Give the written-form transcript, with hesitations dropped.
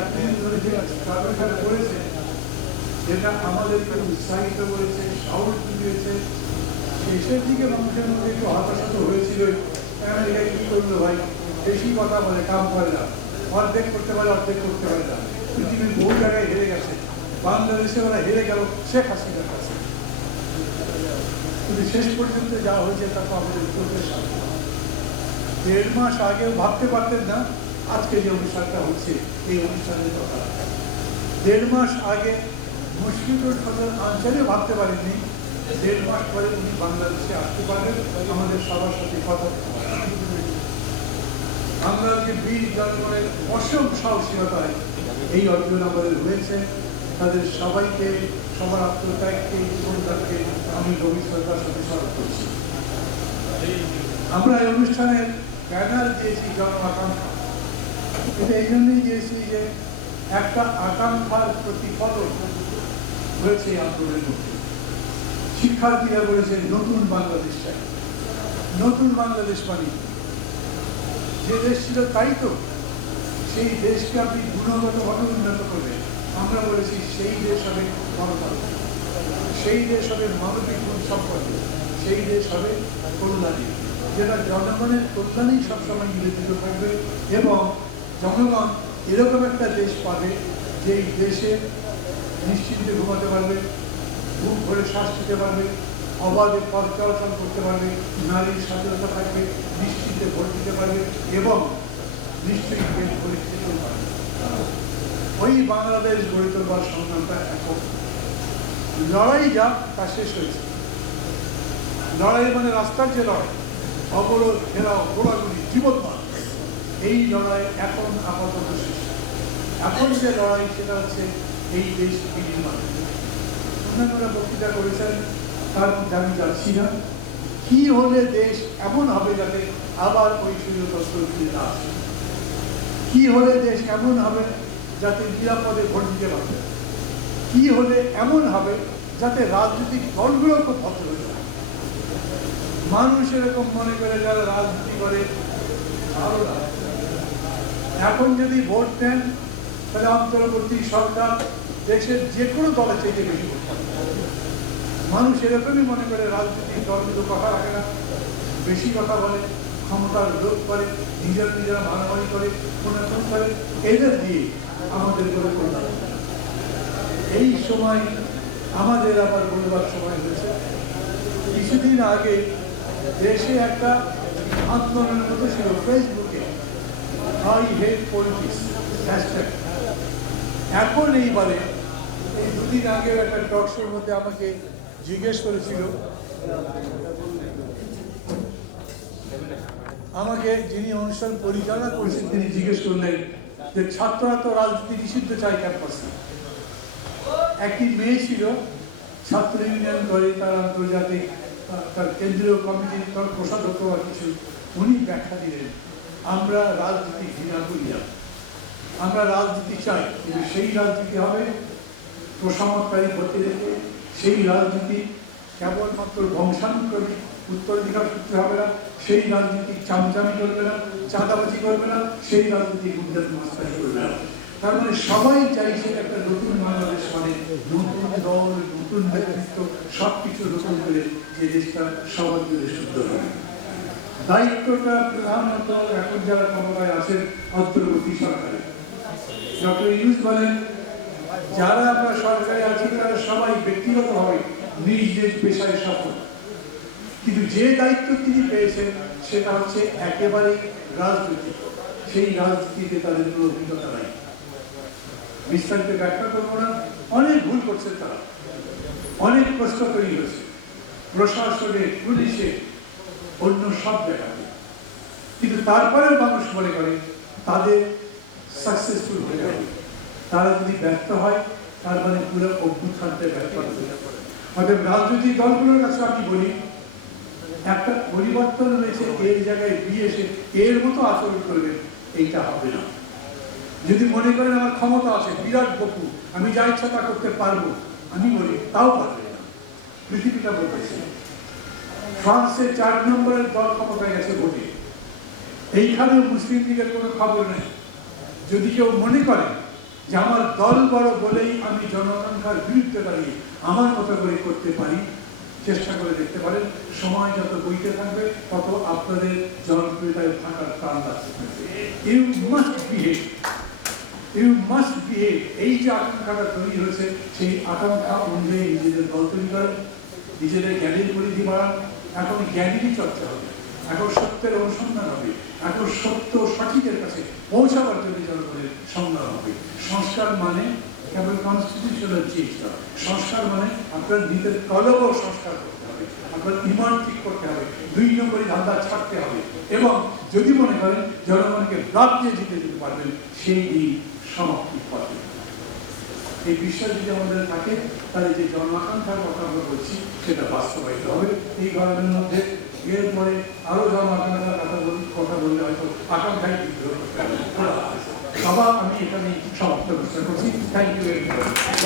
এতদিন ধরে যে কাজটা করেছে, যেটা আমাদেরকে উৎসাহিত করেছে, সাহস দিয়েছে, শেষের দিকে মানুষের মধ্যে একটু হতাশা তো হয়েছিল। আমেরিকা কি করলো ভাই, বেশি কথা বলে, কাম করে না, অর্ধেক করতে পারে, অর্ধেক করতে পারে না। পৃথিবীর বহু জায়গায় হেরে গেছে, বাংলাদেশে ওরা হেরে গেল শেখ হাসিনার কাছে। কিন্তু শেষ পর্যন্ত যা হয়েছে তা তো আমাদের চোখের সামনে। 1.5 মাস আগেও ভাবতে পারতেন না আজকে যে অনুষ্ঠানটা হচ্ছে, এই অনুষ্ঠানের কথা 1.5 মাস আগে মুশফিকুর ফজল আনসারিও ভাবতে পারেননি 1.5 মাস পরে উনি বাংলাদেশে আসতে পারবেন, আমাদের সবার সাথে কথা বলতে পারবেন। বাংলাদেশের বীর জনগণের অসম সাহসিকতায় এই অর্জন আমাদের হয়েছে। তাদের সবাইকে, সবার আত্মত্যাগকে, জীবনটাকে আমি গভীর শ্রদ্ধার সাথে স্মরণ করছি। আমরা এই অনুষ্ঠানের ব্যানার দিয়েছি জন আকাঙ্ক্ষা। এটা এই জন্যই দিয়েছি যে একটা আকাঙ্ক্ষার প্রতিফলন হয়েছে এই আন্দোলনের মধ্যে। শিক্ষার্থীরা বলেছে নতুন বাংলাদেশ চাই। নতুন বাংলাদেশ মানে যে দেশ ছিল তাই তো, সেই দেশকে আপনি গুণগতভাবে উন্নত করবেন। আমরা বলেছি সেই দেশ হবে গণতান্ত্রিক, সেই দেশ হবে মানবিক গুণ সম্পন্ন, সেই দেশ হবে কল্যাণী, যেটা জনগণের কল্যাণেই সবসময় নিবেদিত থাকবে। এবং জনগণ এরকম একটা দেশ পাবে যেই দেশে নিশ্চিন্তে ঘুমাতে পারবে, বুক ভরে শ্বাস নিতে পারবে, অবাধে পথ চলাচল করতে পারবে, নারীর স্বাধীনতা থাকবে, নিশ্চিন্তে ভোট দিতে পারবে এবং নিশ্চয়ই পেট ভরে খেতে পারবে। ওই বাংলাদেশ গড়ে তোলবার সংগ্রামটা এখন লড়াই যা তা শেষ হয়েছে। লড়াই মানে রাস্তার যে লড়াই, অবরোধ, ঘেরাও, গোড়াগুলি, জীবনমান, এই লড়াই এখন আপাতত শেষ। এখন যে লড়াই সেটা হচ্ছে এই দেশ বিনির্মাণ। অন্যান্যরা বক্তৃতা করেছেন, তার মধ্যে আমি যাচ্ছি না। কি হলে দেশ এমন হবে যাতে আবার ওই সুযোগতন্ত্র ফিরে না আসে? কি হলে দেশ এমন হবে যাতে নিরাপদে ভোট দিতে পারবে? কি হলে এমন হবে যাতে রাজনৈতিক দলগুলো খুব ভদ্র হয়ে যায়? মানুষ এরকম মনে করে যারা রাজনীতি করে ভালো না। এখন যদি ভোট দেন তাহলে অন্তর্বর্তী সরকার দেশের যে কোনো দলের চাইতে বেশি ভোট পাবে। মানুষ এরকমই মনে করে রাজনৈতিক দলগুলো কথা রাখে না, বেশি কথা বলে, ক্ষমতার লোভ করে, নিজেরা মারামারি করে, খুনাখুন করে, এদের দিয়ে আমাদের করে কল্যাণ। এই সময় আমাদের আবার বলবার সময় হয়েছে। কিছুদিন আগে দেশে একটা আন্দোলনের মতো ছিল ফেসবুকে, আই হেট পলিটিক্স হ্যাশট্যাগ। এখন এইবারে এই 2 দিন আগেও একটা টক শোর মধ্যে আমাকে জিজ্ঞেস করেছিল, আমাকে যিনি অনুষ্ঠান পরিচালনা করেছেন তিনি জিজ্ঞেস করলেন যে ছাত্ররা তো রাজনীতি নিষিদ্ধ চায় ক্যাম্পাসে। একটি মেয়ে ছিল, ছাত্র ইউনিয়ন করে, তার আন্তর্জাতিক তার কেন্দ্রীয় কমিটির তার কোষাধ্যক্ষ বা কিছু, উনি ব্যাখ্যা দিলেন আমরা রাজনীতি ঘৃণা করি না, আমরা রাজনীতি চাই, কিন্তু সেই রাজনীতি হবে প্রশাসনকারী হতে রেখে, সেই রাজনীতি কেবলমাত্র বংশানুক্রমিক উত্তরাধিকার সূত্রে হবে না, সেই রাজনীতি চামচামি করবে না, চাঁদাবাজি করবে না, সেই রাজনীতি গুজরাট মাস্তানি করবে না। তার মানে সবাই চাইছে একটা নতুন বাংলাদেশ, মানে নতুন দল, নতুন ব্যক্তিত্ব, সবকিছু নতুন করে যে দেশটা সবার জন্য সুন্দর হবে। দায়িত্বটা প্রধানত এখন যারা ক্ষমতায় আছেন অন্তর্বর্তী সরকারে। ডক্টর ইউনূস বলেন যারা আমরা সরকারে আছি তারা সবাই ব্যক্তিগতভাবে নিজ নিজ পেশায় সফল, কিন্তু যে দায়িত্ব তিনি পেয়েছেন সেটা হচ্ছে একেবারে রাজনীতি। সেই রাজনীতিতে তাদের কোনো অভিজ্ঞতা নাই। বিস্তারিত ব্যাখ্যা করবো না, অনেক ভুল করছে তারা, অনেক প্রশ্ন তৈরি হয়েছে প্রশাসনে, পুলিশে, অন্য সব জায়গাতে, কিন্তু তারপরেও মানুষ মনে করে তাদের সাকসেসফুল হয়ে যাবে। তারা যদি ব্যর্থ হয় তার মানে পুরো অভ্যুত্থানটা ব্যর্থ হবে। অর্থাৎ রাজনৈতিক দলগুলোর কাছে আমি বলি একটা পরিবর্তন হয়েছে, এর জায়গায় দিয়ে এসে এর মতো আচরণ করবেন, এইটা হবে না। যদি মনে করেন আমার ক্ষমতা আছে, বিরাট বকু, আমি যা ইচ্ছা তা করতে পারবো, আমি বলি তাও পারবে না। পৃথিবীটা বলতেছে ফ্রান্সে 4 নম্বরের দল ক্ষমতায় গেছে ভোটে, এইখানেও মুসলিম লীগের কোনো খবর নেই। যদি কেউ মনে করে যে আমার দল বড় বলেই আমি জনসংখ্যার বিরুদ্ধে দাঁড়িয়ে আমার মতো করে করতে পারি, চেষ্টা করে দেখতে পারেন। সময় যত বইতে থাকবে তত আপনাদের জনপ্রিয়তায় থাকার প্রাণ লাগতে থাকবে। You must behave, you must behave. এই যে আকাঙ্ক্ষাটা তৈরি হয়েছে, সেই আকাঙ্ক্ষা অনুযায়ী নিজেদের দল তৈরি করেন, নিজেদের জ্ঞানের পরিধি বাড়ান। এখন জ্ঞানেরই চর্চা হবে, এখন সত্যের অনুসন্ধান হবে, এখন সত্য সঠিকের কাছে পৌঁছাবার জন্য জনগণের সংগ্রাম হবে। সংস্কার মানে কেবল কনস্টিটিউশনাল চেঞ্জ নয়, সংস্কার মানে আপনার নিজের কলব সংস্কার করতে হবে, আপনার ইমান ঠিক করতে হবে, 2 নম্বরই ধান্দা ছাড়তে হবে, এবং যদি মনে করেন জনগণকে ব্লাড দিয়ে জিতে দিতে পারবেন, সেই দিন সমাপ্তির পথে। এই বিশ্বাস যদি আমাদের থাকে, তাহলে যে জন আকাঙ্ক্ষার কথা আমরা বলছি সেটা বাস্তবায়িত হবে। এই ধরনের মধ্যে এরপরে আরো জন আকাঙ্ক্ষার কথা বললে হয়তো আকাঙ্ক্ষায় বিদ্রোহ করতে হবে। আবার আমি এখানে সমাপ্ত করছি। Thank you very much.